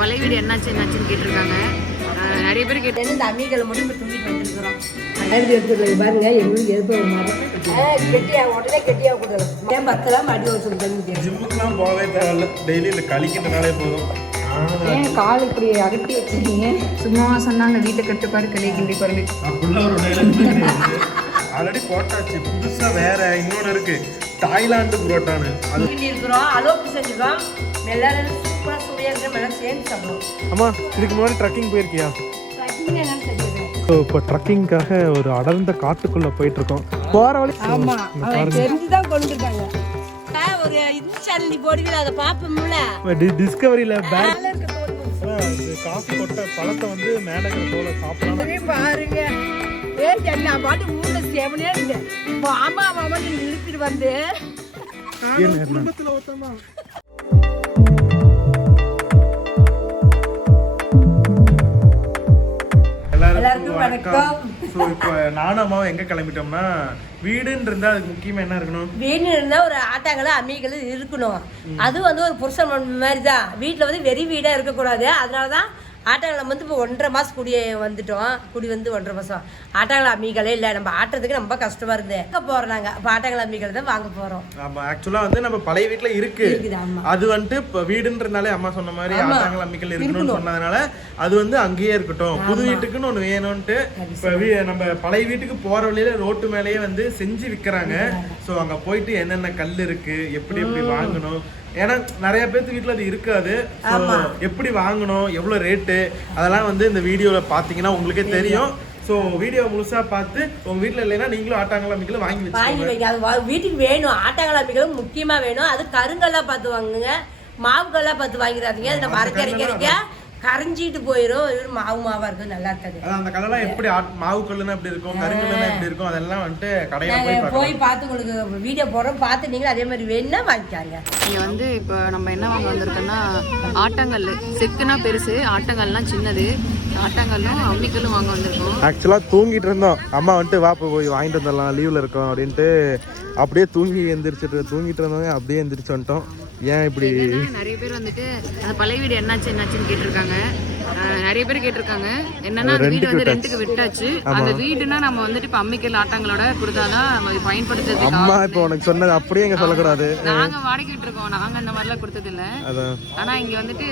பழைய வீடு என்னாச்சுன்னு கேட்டிருக்காங்க. நிறைய பேர் கேட்டு இந்த அம்மிகளை மட்டும் இப்போ தூங்கிட்டு வந்துருக்குறோம். பாருங்க எங்களுக்கு எழுப்ப கெட்டியா உடனே கெட்டியாக கொடுக்குறது. ஏன் 10 மடி வச்சு தண்ணி ஜிம்முக்குலாம் போகவே தேவையில்ல, டெய்லி இல்லை கழிக்கின்றனாலே போதும். ஏன் கால் இப்படி அகட்டி வச்சிருக்கீங்க? சும்மா சொன்னாங்க வீட்டை கட்டுப்பாரு களி கிண்டி பாருங்க. ஆல்ரெடி போட்டாச்சு, புதுசாக வேற இன்னொன்று இருக்கு, தாய்லாந்து புரோட்டான்னு. அது இருக்கிறோம், அலோப்பு செஞ்சுக்கிறோம். எல்லாரும் சூப்பராக சுவையாக இருக்கிற மேலே சேர்ந்து சாப்பிடுவோம். அம்மா இதுக்கு முன்னாடி ட்ரக்கிங் போயிருக்கியா? இப்போ ட்ரக்கிங்காக ஒரு அடர்ந்த காட்டுக்குள்ள போயிட்டு இருக்கோம். போற வழி தெரிஞ்சுதான் கொண்டு இருக்காங்க. ஒரு இது சேனல் நீ போடுவீங்க, அதை பார்ப்போம்ல. டிஸ்கவரியில காஃபி கொட்ட பழத்தை வந்து மேலே தோலை சாப்பிடலாம் பாருங்க. நான் பாட்டு மூணு சேவனே இருந்தேன். இப்போ ஆமா மாமா நீங்க இழுத்துட்டு வந்து குடும்பத்தில் ஒருத்தமா. எல்லாருக்கும் வணக்கம். ஸோ இப்போ நானும் அம்மாவும் எங்கே கிளம்பிட்டோம்னா, வீடுன்னு இருந்தால் அதுக்கு முக்கியமாக என்ன இருக்கணும்? வீடுன்னு இருந்தால் ஒரு ஆட்டாங்களும் அம்மிகளும் இருக்கணும். அது வந்து ஒரு புருஷன் மாதிரி தான். வீட்டில் வந்து வெறி வீடாக இருக்கக்கூடாது. அதனால தான் ஆட்டாங்களை வந்து இப்போ 1.5 மாதம் குடி வந்துட்டோம். குடி வந்து 1.5 மாதம். ஆட்டாங்கள அம்மிகளே இல்லை, நம்ம ஆட்டுறதுக்கு ரொம்ப கஷ்டமாக இருந்தது. எங்கே போகிறோம் நாங்கள் இப்போ ஆட்டாங்கள அம்மிகள் தான் வாங்க போகிறோம். ஆமாம், ஆக்சுவலாக வந்து நம்ம பழைய வீட்டில் இருக்கு. அது வந்துட்டு இப்போ வீடுன்றதுனாலே அம்மா சொன்ன மாதிரி ஆட்டாங்கள அம்மிகள் இருக்கணும்னு சொன்னதுனால அது வந்து அங்கேயே இருக்கட்டும். புது வீட்டுக்குன்னு ஒன்று வேணும்ன்ட்டு இப்போ நம்ம பழைய வீட்டுக்கு போகிற வழியில ரோட்டு மேலேயே வந்து செஞ்சு விற்கிறாங்க. ஸோ அங்கே போயிட்டு என்னென்ன கல் இருக்கு, எப்படி எப்படி வாங்கணும், ஏன்னா நிறைய பேருக்கு வீட்டில் அது இருக்காது. எப்படி வாங்கணும், எவ்வளோ ரேட்டு, அதெல்லாம் வந்து இந்த வீடியோவில் பார்த்தீங்கன்னா உங்களுக்கே தெரியும். ஸோ வீடியோ முழுசாக பார்த்து உங்கள் வீட்டில் இல்லைன்னா நீங்களும் ஆட்டாங்கல் அம்மிகளும் வாங்கி வைங்க. அது வீட்டுக்கு வேணும். ஆட்டாங்கல் அம்மிகளும் முக்கியமாக வேணும். அது கருங்கல்லாம் பார்த்து வாங்குங்க, மாவுக்கெல்லாம் பார்த்து வாங்கிடாதீங்க. அதை நம்ம அரைக்க கரைஞ்சிட்டு போயிடும். மாவா இருக்கும், நல்லா இருக்காது. அந்த கல்லெல்லாம் எப்படி மாவு கல்லுன்னா எப்படி இருக்கும், கருங்கல்லுன்னா எப்படி இருக்கும், அதெல்லாம் வந்துட்டு கடையில் போய் பார்த்து உங்களுக்கு வீடியோ போடுறோம், பார்த்து நீங்களும் அதே மாதிரி வேணும்னா வாங்கிக்காங்க. இங்கே வந்து இப்போ நம்ம என்ன வாங்க வந்திருக்கோம்னா, ஆட்டாங்கல். செக்குனா பெருசு, ஆட்டாங்கல்லாம் சின்னது. ஆட்டாங்கல்லும் அம்மிக்கல்லும் வாங்க வந்திருக்கோம். ஆக்சுவலாக தூங்கிட்டு இருந்தோம். அம்மா வந்துட்டு வா போய் வாங்கிட்டு வந்துடலாம், லீவில் இருக்கோம் அப்படின்ட்டு அப்படியே தூங்கிட்டு இருந்தவங்க அப்படியே எந்திரிச்சு வந்துட்டோம். ஏன் இப்படி நிறைய பேர் வந்துட்டு அந்த பழைய வீடு என்னாச்சுன்னு கேட்டிருக்காங்க. நிறைய பேர் கேட்டிருக்காங்க. என்னன்னா அந்த வீடு வந்து ரெண்டுக்கு விட்டாச்சு. அந்த வீடுனா நம்ம வந்துட்டு இப்ப அம்மிக்கல் ஆட்டாங்களோட கொடுத்தாதான் நம்ம பயன்படுத்துறது. அம்மா இப்போ உனக்கு சொன்னது அப்படியே இங்க சொல்லக்கூடாது. நாங்க வாடகை விட்டுருக்கோம், நாங்க அந்த மாதிரிலாம் கொடுத்தது இல்ல. ஆனா இங்க வந்துட்டு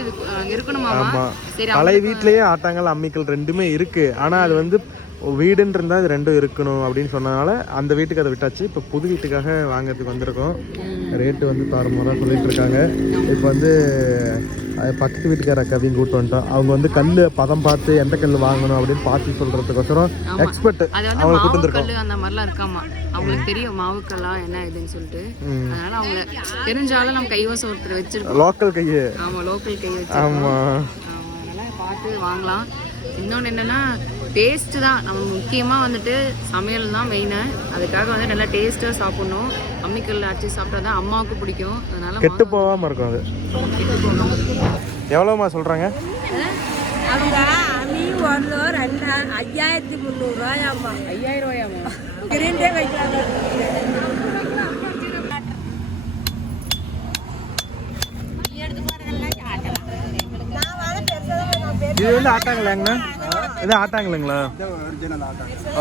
இருக்கணுமாமா. சரி, பழைய வீட்லயே ஆட்டாங்கல் அம்மிக்கல் ரெண்டுமே இருக்கு. ஆனா அது வந்து வீடுன்னு இருந்தால் இது ரெண்டும் இருக்கணும் அப்படின்னு சொன்னதுனால அந்த வீட்டுக்கு அதை விட்டாச்சு. இப்போ புது வீட்டுக்காக வாங்கிறதுக்கு வந்திருக்கோம். ரேட்டு வந்து தாறுமாறாக சொல்லிட்டு இருக்காங்க. இப்போ வந்து பக்கத்து வீட்டுக்கார அக்காவையும் கூப்பிட்டு வந்துட்டோம். அவங்க வந்து கல் பதம் பார்த்து எந்த கல் வாங்கணும் அப்படின்னு பார்த்து சொல்றதுக்கோசரம் எக்ஸ்பர்ட் அவங்க கூப்பிட்டு வந்துருக்கோம். அந்த மாதிரிலாம் இருக்காமா, அவங்களுக்கு தெரியும் மாவுக்கல்லா என்ன இதுன்னு சொல்லிட்டு. அதனால அவங்க தெரிஞ்சாலும் நம்ம கைவசம் ஒருத்தர் வச்சிருக்கோம், லோக்கல் கையை. ஆமா, லோக்கல் கை வச்சு. ஆமா, அதனால பார்த்து வாங்கலாம். இன்னொன்று என்னன்னா டேஸ்ட் தான் நம்ம முக்கியமாக வந்துட்டு சமையல் தான் மெயினு. அதுக்காக வந்து நல்லா டேஸ்ட்டாக சாப்பிட்ணும். அம்மிக்கல்ல அரைச்சி சாப்பிட்டா தான் அம்மாவுக்கு பிடிக்கும். அதனால கெட்டு போகாமல் இருக்கும். அது எவ்வளோமா சொல்கிறாங்க? அவங்க அம்மி 5300 ரூபாயாம்மா. 5000 ரூபாயாமா? கிரீண்டே வைக்கிறாங்க. இது வந்து ஆட்டாங்களாங்கண்ணா? இது ஆட்டாங்கலுங்களா?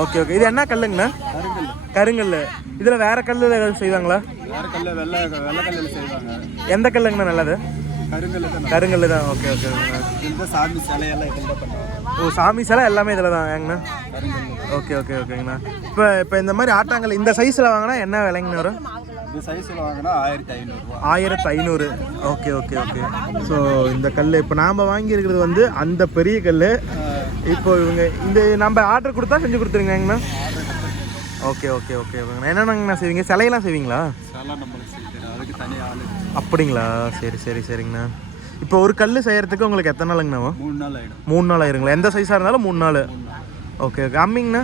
Okay okay. இது என்ன கல்லுங்கண்ணா? கருங்கல். இதில் வேற கல்லில் ஏதாவது செய்வாங்களா? எந்த கல்லுங்கண்ணா நல்லது? கருங்கல் தான். Okay okay. ஓ, சாமி சிலை எல்லாமே இதில் தான் ஏங்கண்ணா? ஓகே ஓகே ஓகேங்கண்ணா. இப்போ இந்த மாதிரி ஆட்டாங்கல் இந்த சைஸில் வாங்கினா என்ன விலைங்கண்ணா வரும்? 1500. Okay okay okay. ஸோ இந்த கல் இப்போ நாம் வாங்கியிருக்கிறது வந்து அந்த பெரிய கல். இப்போ இவங்க இந்த நம்ம ஆர்டர் கொடுத்தா செஞ்சு கொடுத்துருங்கண்ணா. ஓகே ஓகே ஓகே ஓகேங்கண்ணா. என்னென்னங்கண்ணா செய்வீங்க? சிலையெல்லாம் செய்வீங்களா? அப்படிங்களா? சரி சரி சரிங்கண்ணா. இப்போ ஒரு கல் செய்யறதுக்கு உங்களுக்கு எத்தனை நாளுங்கண்ணா? 3 நாள் ஆயிருங்களா? எந்த சைஸாக இருந்தாலும் 3 நாள். Okay okay. அம்மிங்கண்ணா?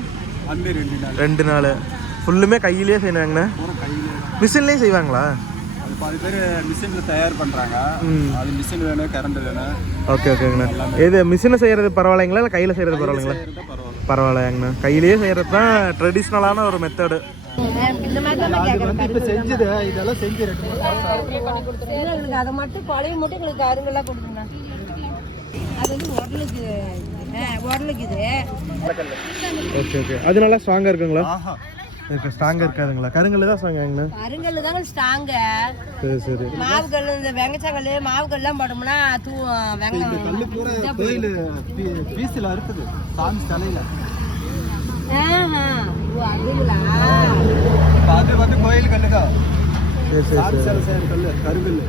2 நாள். ஃபுல்லுமே கையிலேயே செய்யணுங்கண்ணா? மிஷின்லேயும் செய்வாங்களா? பாதி பேர் மிஷினில் தயார் பண்ணுறாங்க. அது மிஷின் வேணும், கரண்ட் வேணும். ஓகே ஓகேங்கண்ணா. இது மிஷினில் செய்கிறது பரவாயில்லைங்களா இல்லை கையில் செய்கிறது பரவாயில்லைங்களா? பரவாயில்லைங்கண்ணா. கையிலேயே செய்கிறது தான் ட்ரெடிஷ்னலான ஒரு மெத்தடு. செஞ்சது இதெல்லாம் செஞ்சு அதை மட்டும் பழைய மட்டும் எங்களுக்கு கருங்கெல்லாம் கொடுக்குங்க. அது வந்து உரலுக்கு இது ஓகே ஓகே அது நல்லா ஸ்ட்ராங்கா இருக்குங்களா? ஸ்ட்ராங்கா இருக்காதுங்களா? கருங்கல்ல தான் ஸ்ட்ராங்காங்கண்ணா. கருங்கல் தாங்க ஸ்ட்ராங்க. சரி சரி. மாவுக்கல் இந்த வெங்கச்சங்கல் மாவுக்கல்லாம் போட்டோம்னா வெங்காயம் கல்லு பூரா கோயில் பீஸ்ல இருக்குது சாமி சிலையில. அதுங்களா அது வந்து கோயில் கல்லு தான். சரி சாமி சரி சிலை செய்யற கல்லு கருங்கல்.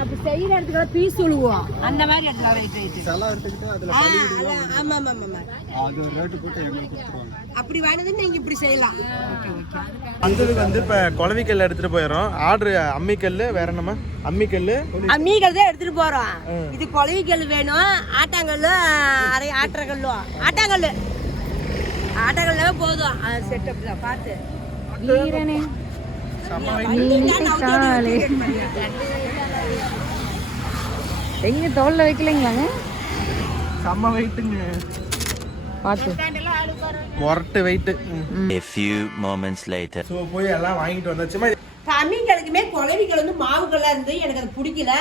அப்படி செய்யற இடத்துல பீஸ் சொல்லுவோம் அந்த மாதிரி இடத்துல ரைட் சிலை எடுத்துக்கிட்டு அதுல ஆமா ஆமா ஆமா அது ஒரு ரேட்டு போட்டு எங்களுக்கு கொடுத்துருவாங்க. அப்படி வாங்கினது நீங்க இப்படி செய்யலாம். வந்ததுக்கு வந்து இப்போ குளவிக்கல் எடுத்துட்டு போயிடும். ஆர்டர் அம்மிக்கல் வேற என்னமா? அம்மிக்கல் அம்மிக்கல் தான் எடுத்துட்டு போறோம். இது குழவிக்கல் வேணும். ஆட்டாங்கல்லு ஆட்டுறக்கல்லும் ஆட்டாங்கல்ல போதும். செட்டப் தான் பார்த்து எங்க தோல்ல வைக்கலைங்களாங்க? செம்ம வெயிட்டுங்க. பார்த்து மொரட்டு weight. A few moments later. So போய் எல்லாம் வாங்கிட்டு வந்தாச்சுமா. அம்மிக்கலுக்குமே குழவிக்கல் வந்து மாவுக்கல்லா இருந்து எனக்கு அது பிடிக்கல.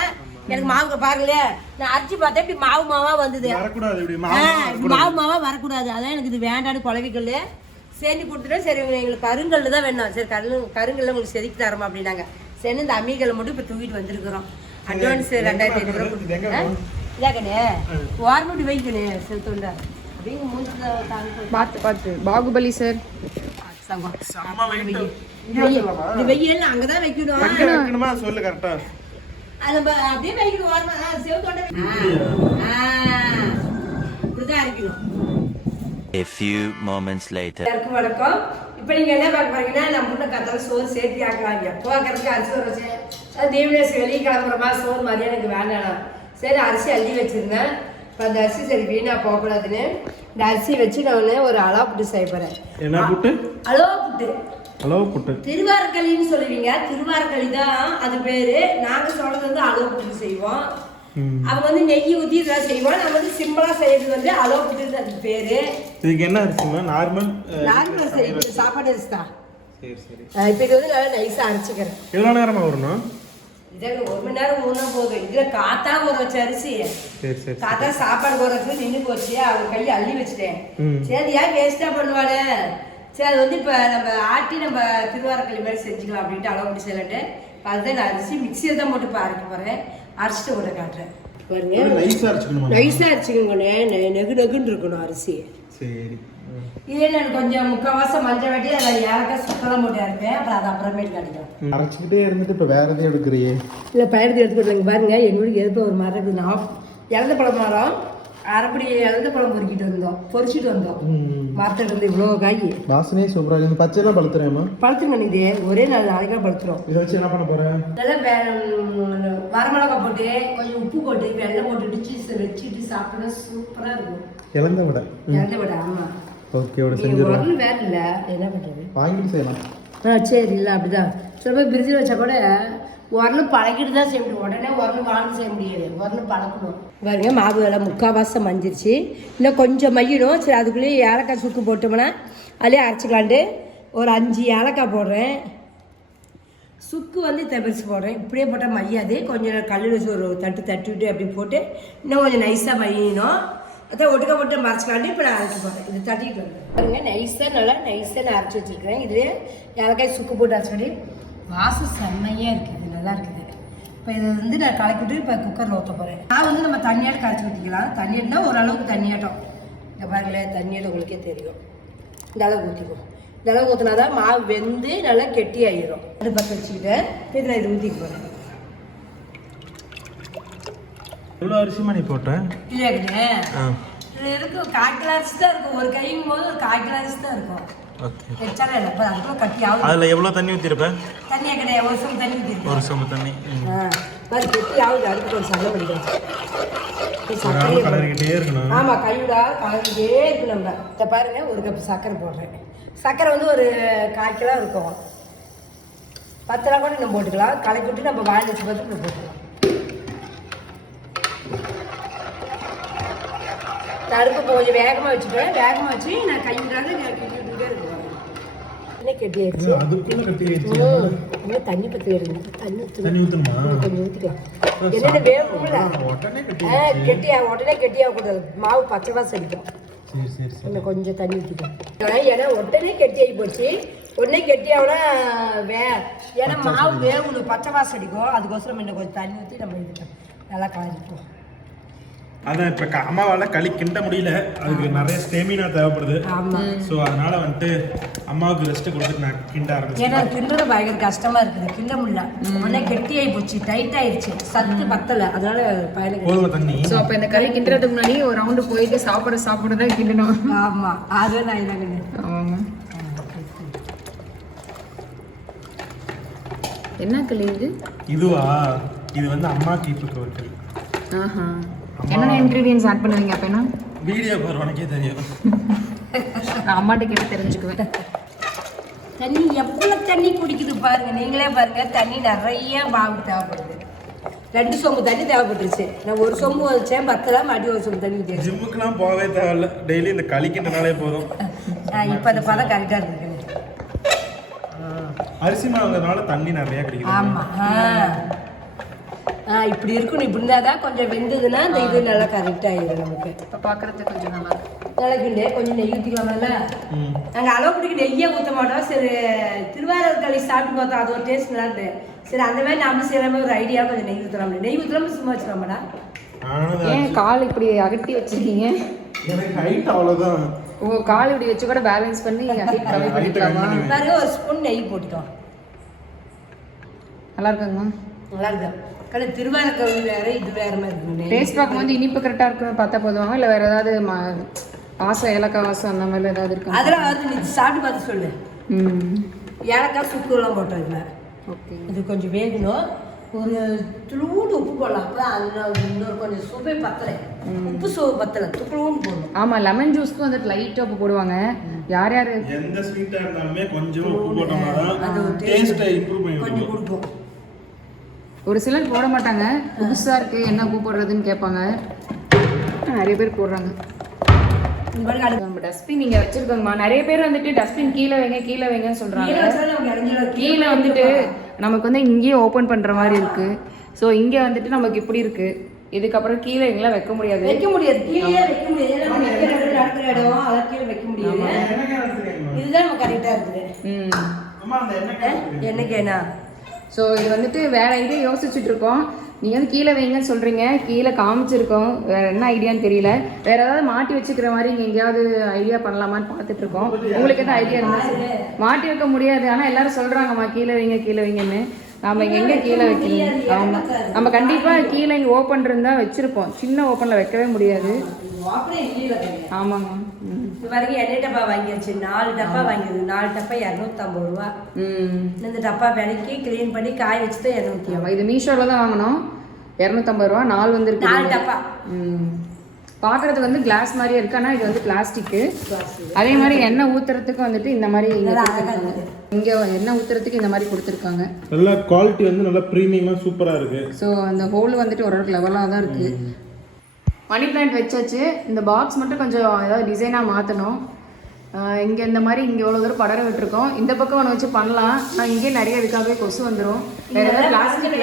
எனக்கு மாவுக்கு பாருங்களேன், நான் அரைச்சி பார்த்தேன் இப்படி மாவா வந்தது. வரக்கூடாது இப்படி மாவா வரக்கூடாது. அதான் எனக்கு இது வேண்டான்னு குழவிக்கல் செஞ்சு கொடுத்துட்டேன். சரி எங்களுக்கு கருங்கல் தான் வேணும். சரி கருங்கல்ல உங்களுக்கு செதுக்கி தரோமா அப்படின்னாங்க. சரி இந்த அம்மிக்கல்லை மட்டும் இப்போ தூக்கிட்டு வந்திருக்கிறோம். அட்வான்ஸ் 2500 ரூபா கொடுத்துருக்கேன். இதாக்கண்ணே வார்மட்டி வைக்கணே செலுத்துண்டா அப்படிங்க மூஞ்சி பார்த்து பாகுபலி சார். இந்த வெயில் அங்கதான் வைக்கணும். சொல்லு கரெக்டா. அது அப்படியே வைக்கணும். வாரமா செலுத்தோண்ட இப்படிதான் அரைக்கணும். A few moments later. எல்லாருக்கும் வணக்கம். இப்போ நீங்கள் என்ன பார்க்க போறீங்கன்னா, நம்ம முன்ன கத்தால சோறு சேர்த்து ஆக்குறாங்க. போக்கிறதுக்கு அரிசி ஊற வச்சேன். தீவிரேஸ் வெளியே கிளம்புறமா சோறு மாதிரி எனக்கு வேண்டாம். சரி அரிசி அள்ளி வச்சிருந்தேன். இப்போ அந்த அரிசி சரி வீணாக போகக்கூடாதுன்னு இந்த அரிசி வச்சு நான் ஒரு அளவு புட்டு செய்ய போகிறேன். என்ன புட்டு? அளவு புட்டு. அளவு புட்டு திருவாரக்களின்னு சொல்லுவீங்க. திருவாரக்களி தான் அது பேர். நாங்கள் சொல்கிறது வந்து அளவு புட்டு செய்வோம். அவங்க வந்து நெய் ஊற்றி இதெல்லாம் செய்வோம். நம்ம வந்து சிம்பிளாக செய்யறது வந்து அளவு புட்டு அது பேர். இதுக்கு என்ன அரிசிமா? நார்மல் அரிசி சாப்பாடு அரிசி தான். சரி சரி. இப்போ இது வந்து நல்லா நைஸாக அரைச்சிக்கிறேன். எவ்வளோ நேரமா வரணும்? இதில் 1 மணி நேரம் ஊனா போதும். இதில் காத்தா ஊற வச்ச அரிசி. சரி சரி. காத்தா சாப்பாடு போடுறதுக்கு நின்று போச்சு. அவங்க கையை அள்ளி வச்சுட்டேன். சரி ஏன் வேஸ்ட்டாக பண்ணுவாளே. சரி அது வந்து இப்போ நம்ம ஆட்டி நம்ம திருவாரக்களி மாதிரி செஞ்சுக்கலாம் அப்படின்ட்டு அளவு பண்ணி செய்யலான்ட்டு அதுதான் நான் அரிசி மிக்சியில் தான் போட்டு இப்போ அரைக்க போகிறேன். அரைச்சிட்டு கூட காட்டுறேன் பாருங்க. நைஸாக அரைச்சிக்கோங்க. நெகுன்னு இருக்கணும் அரிசி. சரி. இதே நான் கொஞ்சம் முக்கால்வாசம் மஞ்சள் வெட்டி அதில் ஏலக்காய் சுத்தலாம் போட்டு அரைப்பேன். அப்புறம் அது அப்புறமேட்டு கிடைக்கும். அரைச்சிக்கிட்டே இருந்துட்டு இப்போ வேற எதையும் எடுக்கிறியே? இல்லை பயணத்தை எடுத்துக்கிட்டு பாருங்க. எங்களுக்கு எதுவும் ஒரு மரம் இருக்குது. நான் இழந்த பழம் மரம் அரைப்படி இழந்த பழம் பொறிச்சிட்டு வந்தோம். மரத்தில் இருந்து இவ்வளோ காய். வாசனையே சூப்பராக இருக்குது. பச்சையெல்லாம் பழுத்துறேம்மா? பழுத்துருங்க. இது ஒரே நாளைக்காக பழுத்துரும். இதை வச்சு என்ன பண்ண போகிறேன்? நல்லா வரமிளகா போட்டு கொஞ்சம் உப்பு போட்டு வெள்ளம் போட்டு சீஸ் வச்சுட்டு சாப்பிட்டா சூப்பராக இருக்கும். இழந்த விட. இழந்த விட ஆமாம். ஓகே ஓட செஞ்சிடலாம். உரல் வேறு இல்லை என்ன பண்ணுறது? வாங்கிட்டு செய்யலாம். சரி இல்லை அப்படிதான். சில பேர் பிரிட்ஜில் வச்சா கூட உரல் பழக்கிட்டு தான் செய்ய முடியும். உடனே உரல் வாங்கி செய்ய முடியாது. உரல் பழக்கணும். பாருங்க மாவு எல்லாம் முக்கால்வாசம் மஞ்சிருச்சு. இன்னும் கொஞ்சம் மையணும். சரி அதுக்குள்ளேயே ஏலக்காய் சுக்கு போட்டோம்னா அதிலே அரைச்சிக்கலான்ட்டு ஒரு 5 ஏலக்காய் போடுறேன். சுக்கு வந்து பெருசு போடுறேன். இப்படியே போட்டால் மையாது. கொஞ்சம் கல்லில் வச்சு ஒரு தட்டி விட்டு அப்படி போட்டு இன்னும் கொஞ்சம் நைஸாக மையணும். அதான் ஒட்டுக்க போட்டு மறைச்சிக்காண்டி இப்போ நான் அரைச்சி போடுறேன். இது தட்டிட்டு வரேன் பாருங்க. நல்லா நைஸாக நான் அரைச்சி வச்சுருக்கிறேன். இதுலேயே ஏலக்காய் சுக்கு போட்டு அரைச்சி வாசம் செம்மையாக இருக்குது. நல்லா இருக்குது. இப்போ இதை வந்து நான் கலக்கிட்டு இப்போ குக்கரில் ஊற்ற போகிறேன். நான் வந்து நம்ம தண்ணியாட்டம் கரைச்சி ஊற்றிக்கலாம். தண்ணியாட்டா ஓரளவுக்கு தண்ணியாட்டம். இந்த பாருங்களேன் தண்ணியாட்டம் உங்களுக்கே தெரியும். இந்த அளவுக்கு ஊற்றிக்கும். இந்த அளவுக்கு ஊற்றினா தான் மாவு வெந்து நல்லா கெட்டி ஆகிடும். அது பற்ற வச்சுக்கிட்டேன். இப்போ இதில் இது ஊற்றிக்க போகிறேன். எவ்வளோ அரிசிமா நீ போட்டேன்? இல்லையாக்குண்ணே இது இருக்கும். 1/4 கிலோ அரிசி தான் இருக்கும். ஒரு கையும் போது ஒரு 1/4 கிலோ அரிசி தான் இருக்கும். ஓகே. வச்சாலே இல்லை. இப்போ அதுக்குள்ள கட்டி ஆகும். அதில் எவ்வளோ தண்ணி ஊற்றிருப்பேன்? தண்ணியாக கிடையாது. ஒரு சொம்பு தண்ணி ஊற்றிருக்கேன். ஒரு சொம்பு தண்ணி. மாதிரி கெட்டி ஆகுது. அதுக்கு ஒரு சண்டை பிடிக்கும். கலரிக்கிட்டே இருக்கணும். ஆமாம் கைவிடா கலரிக்கிட்டே இருக்கு. நம்ம இதை பாருங்க. ஒரு கப் சர்க்கரை போடுறேன். சர்க்கரை வந்து ஒரு 1/4 கிலோ இருக்கும். 10 ரூபா கூட நம்ம போட்டுக்கலாம். கலக்கி விட்டு நம்ம வாங்கி வச்சு பார்த்து நம்ம போட்டுக்கலாம். அடுப்பு கொஞ்சம் வேகமாக வச்சுட்டேன். வேகமாக வச்சு நான் கைவிடாத கிட்டிகிட்டே இருக்கேன். இன்னும் கெட்டியாச்சு. அதுக்குள்ள கட்டி வச்சு இன்னும் தண்ணி பற்றி வருது. தண்ணி ஊற்றணுமா? கொஞ்சம் ஊற்றிக்கலாம். என்னென்ன வேணும்ல உடனே உடனே கெட்டியாக கூடாது, மாவு பச்சை வாசம் அடிக்கும். சரி சரி சரி. இன்னும் கொஞ்சம் தண்ணி ஊற்றிட்டோம், ஏன்னா உடனே கெட்டியாகி போச்சு. உடனே கெட்டியாகனா ஏன்னா மாவு வேகணும், பச்சை வாசம் அடிக்கும். அதுக்கோசரம் இன்னும் கொஞ்சம் தண்ணி ஊற்றி நம்ம இது நல்லா கலந்துப்போம். அதான் இப்போ அம்மாவால் களி கிண்ட முடியல, அதுக்கு நிறைய ஸ்டெமினா தேவைப்படுது. ஆமாம், ஸோ அதனால வந்துட்டு அம்மாவுக்கு ரெஸ்ட் கொடுத்துட்டு நான் கிண்ட ஆரம்பிச்சேன். ஏன்னா கிண்டுறது பயங்கர கஷ்டமா இருக்குது, கிண்ட முடியல. உடனே கெட்டியாகி போச்சு, டைட் ஆயிடுச்சு, சத்து பத்தலை. அதனால பயனுக்கு கோதுமை தண்ணி. ஸோ அப்போ இந்த களி கிண்டுறதுக்கு முன்னாடி ஒரு ரவுண்டு போயிட்டு சாப்பிட தான் கிண்டணும். ஆமாம், அதுவே நான் இதாங்க. ஆமாங்க. என்ன களி இது? இதுவா? இது வந்து அம்மாக்கு இப்போ ஒரு களி. ஆஹா, என்னென்ன இன்க்ரீடியன்ஸ் ஆட் பண்ணுவீங்க அப்போனா? வீடியோ பாரு, உனக்கே தெரியும். நான் அம்மாட்ட கேட்டு தெரிஞ்சுக்குவேன். தண்ணி எவ்வளோ தண்ணி குடிக்குது பாருங்க, நீங்களே பாருங்க. தண்ணி நிறைய மாவு தேவைப்படுது. 2 சொம்பு தண்ணி தேவைப்பட்டுருச்சு. நான் ஒரு சொம்பு வச்சேன், பத்தல மாட்டி ஒரு சொம்பு தண்ணி ஊற்றியாச்சு. ஜிம்முக்குலாம் போகவே தேவையில்ல, டெய்லி இந்த களி கிண்டனாலே போதும். இப்போ அந்த பதம் கரெக்டாக இருக்குது. அரிசி மாவுனால தண்ணி நிறைய கிடைக்குது. ஆமாம், இப்படி இருக்கணும். இப்படி இருந்தால் தான் கொஞ்சம் வெந்ததுன்னா இந்த இது நல்லா கரெக்டாகிடும் நமக்கு. இப்போ பார்க்குறதுக்கு கொஞ்சம் நல்லா இருக்கும். நாளைக்கு கொஞ்சம் நெய் ஊற்றிக்கலாம்ல. நாங்கள் அளவுக்கு நெய்யே ஊற்ற மாட்டோம். சரி, திருவாரூர் களி சாப்பிட்டு பார்த்தோம், அது ஒரு டேஸ்ட் நல்லா இருக்கு. சரி, அந்த மாதிரி நம்ம செய்கிற மாதிரி ஒரு ஐடியா, கொஞ்சம் நெய் ஊற்றலாம். நெய் ஊற்றலாம சும்மா வச்சுக்கலாமாடா? ஏன் கால் இப்படி அகட்டி வச்சிருக்கீங்க? எனக்கு ஹைட் அவ்வளோதான். ஓ, கால் இப்படி வச்சு கூட பேலன்ஸ் பண்ணி ஹைட் கம்மி பண்ணிக்கலாமா? பாரு, ஒரு ஸ்பூன் நெய் போட்டுக்கலாம். நல்லா இருக்குங்கம்மா. நல்லா இருக்கு. கடை திருவாரூர் களி வேற, இது வேற மாதிரி இருக்கு. டேஸ்ட் பார்க்கும்போது இனிப்பு கரெக்டாக இருக்குன்னு பார்த்தா போதுவாங்க, இல்லை வேறு ஏதாவது வாசம், ஏலக்காய் வாசம் அந்த மாதிரி ஏதாவது இருக்கு? அதெல்லாம் வந்து நீ சாப்பிட்டு பார்த்து சொல்லு. ஏலக்காய் சுக்குலாம் போட்டோம் இதில். ஓகே, இது கொஞ்சம் வேகணும். ஒரு துளூண்டு உப்பு போடலாம், அப்போ அதில் இன்னொரு கொஞ்சம் சுவை பத்தலை. உப்பு சுவை பத்தலை, துளூண்டு போடணும். ஆமாம், லெமன் ஜூஸ்க்கு வந்துட்டு லைட்டாக உப்பு போடுவாங்க. யார் யார் எந்த ஸ்வீட்டாக இருந்தாலுமே கொஞ்சம் உப்பு போட்டோம்னா தான் டேஸ்ட்டை இம்ப்ரூவ் பண்ணி கொஞ்சம் கொடுக்கும். ஒரு சிலர் போட மாட்டாங்க, புதுசாக இருக்குது என்ன பூ போடுறதுன்னு கேட்பாங்க. நிறைய பேர் போடுறாங்க. இந்த மாதிரி கடை நம்ம டஸ்ட்பின் நீங்கள் வச்சுருக்கோங்கம்மா. நிறைய பேர் வந்துட்டு டஸ்ட்பின் கீழே வைங்கன்னு சொல்கிறாங்க. கீழே வந்துட்டு நமக்கு வந்து இங்கேயே ஓப்பன் பண்ணுற மாதிரி இருக்குது. ஸோ இங்கே வந்துட்டு நமக்கு இப்படி இருக்குது. இதுக்கப்புறம் கீழே எங்கெல்லாம் வைக்க முடியாது. கீழே வைக்க முடியாது. நடக்கிற இடம் அதான் கீழே வைக்க முடியாது. இதுதான் நம்ம கரெக்டாக இருக்குது. என்னக்கு என்ன? ஸோ இது வந்துட்டு வேற ஐடியா யோசிச்சுட்டு இருக்கோம். நீங்கள் வந்து கீழே வைங்கன்னு சொல்கிறீங்க, கீழே காமிச்சிருக்கோம். வேறு என்ன ஐடியான்னு தெரியல. வேறு ஏதாவது மாட்டி வச்சுக்கிற மாதிரி இங்கே எங்கேயாவது ஐடியா பண்ணலாமான்னு பார்த்துட்ருக்கோம். உங்களுக்கு எதாவது ஐடியா இருந்துச்சு? மாட்டி வைக்க முடியாது, ஆனால் எல்லாரும் சொல்கிறாங்கம்மா கீழே வைங்கன்னு. நாம் இங்கே எங்கே கீழே வைக்கணும்? ஆமாம், நம்ம கண்டிப்பாக கீழே இங்கே ஓப்பன் இருந்தால் வச்சுருப்போம். சின்ன ஓப்பனில் வைக்கவே முடியாது. ஆமாங்க. இது வரைக்கும் எண்ணெய் டப்பா வாங்கியாச்சு. 4 டப்பா வாங்கியது. 4 டப்பா 250 ரூபா. இந்த டப்பா விலைக்கு க்ளீன் பண்ணி காய வச்சு தான் 250. இது மீஷோவில் தான் வாங்கினோம். 250 ரூபா. 4 வந்துருக்கு. 4 டப்பா. பார்க்குறதுக்கு வந்து கிளாஸ் மாதிரியே இருக்கு, ஆனால் இது வந்து பிளாஸ்டிக்கு. அதே மாதிரி எண்ணெய் ஊற்றுறதுக்கு வந்துட்டு இந்த மாதிரி இங்கே எண்ணெய் ஊற்றுறதுக்கு இந்த மாதிரி கொடுத்துருக்காங்க. நல்ல குவாலிட்டி வந்து நல்லா ப்ரீமியமாக சூப்பராக இருக்குது. ஸோ அந்த ஹோல் வந்துட்டு ஓரளவுக்கு லெவலாக தான் இருக்குது. மணி பிளான்ட் வச்சாச்சு. இந்த பாக்ஸ் மட்டும் கொஞ்சம் ஏதாவது டிசைனாக மாற்றணும். இங்கே இந்த மாதிரி இங்கே எவ்வளோ தூரம் படர விட்டுருக்கோம். இந்த பக்கம் ஒன்று வச்சு பண்ணலாம். ஆனால் இங்கே நிறைய இதுக்காகவே கொசு வந்துடும். வேறு ஏதாவது பிளாஸ்டிக்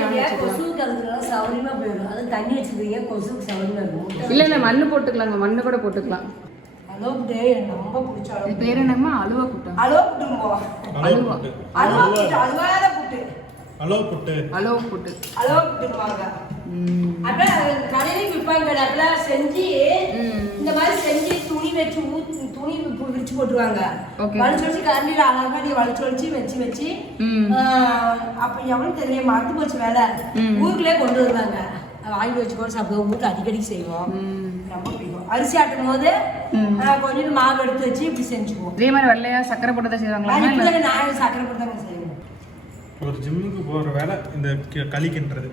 சௌரியமாக போயிடும். அது தண்ணி வச்சுருக்கீங்க, கொசுக்கு சௌரியமாக இருக்கும். இல்லை மண்ணு போட்டுக்கலாங்க, மண்ணு கூட போட்டுக்கலாம். அலோப்புட்டு எனக்கு ரொம்ப பிடிச்ச இது பேர் என்னங்கம்மா? அலுவா புட்டா? அலோப்புட்டுங்கோ. அலுவா அலுவாத புட்டு. அலோப்புட்டுவாங்க. அப்படியே கடையிலையும் விற்பாங்க. அப்படியே செஞ்சு இந்த மாதிரி செஞ்சு துணி வச்சு துணி விரிச்சு போட்டுருவாங்க. வலிச்சு வச்சு கரண்டியில் அழகா நீ வலிச்சு வச்சு அப்ப எவ்வளவு தெரியல, மறந்து போச்சு வேலை. ஊருக்குள்ளே கொண்டு வருவாங்க. வாங்கி வச்சு கூட சாப்பிடுவோம். வீட்டு அடிக்கடி செய்வோம். ரொம்ப பிடிக்கும். அரிசி ஆட்டும் போது கொஞ்சம் மாவு எடுத்து வச்சு இப்படி செஞ்சுக்குவோம். இதே மாதிரி வெள்ளையா சக்கரை போட்டு தான் செய்வாங்களா? நான் சக்கரை போட்டு தான் செய்வேன். ஒரு ஜிம்முக்கு போகிற வேலை இந்த களி கிண்டுறது.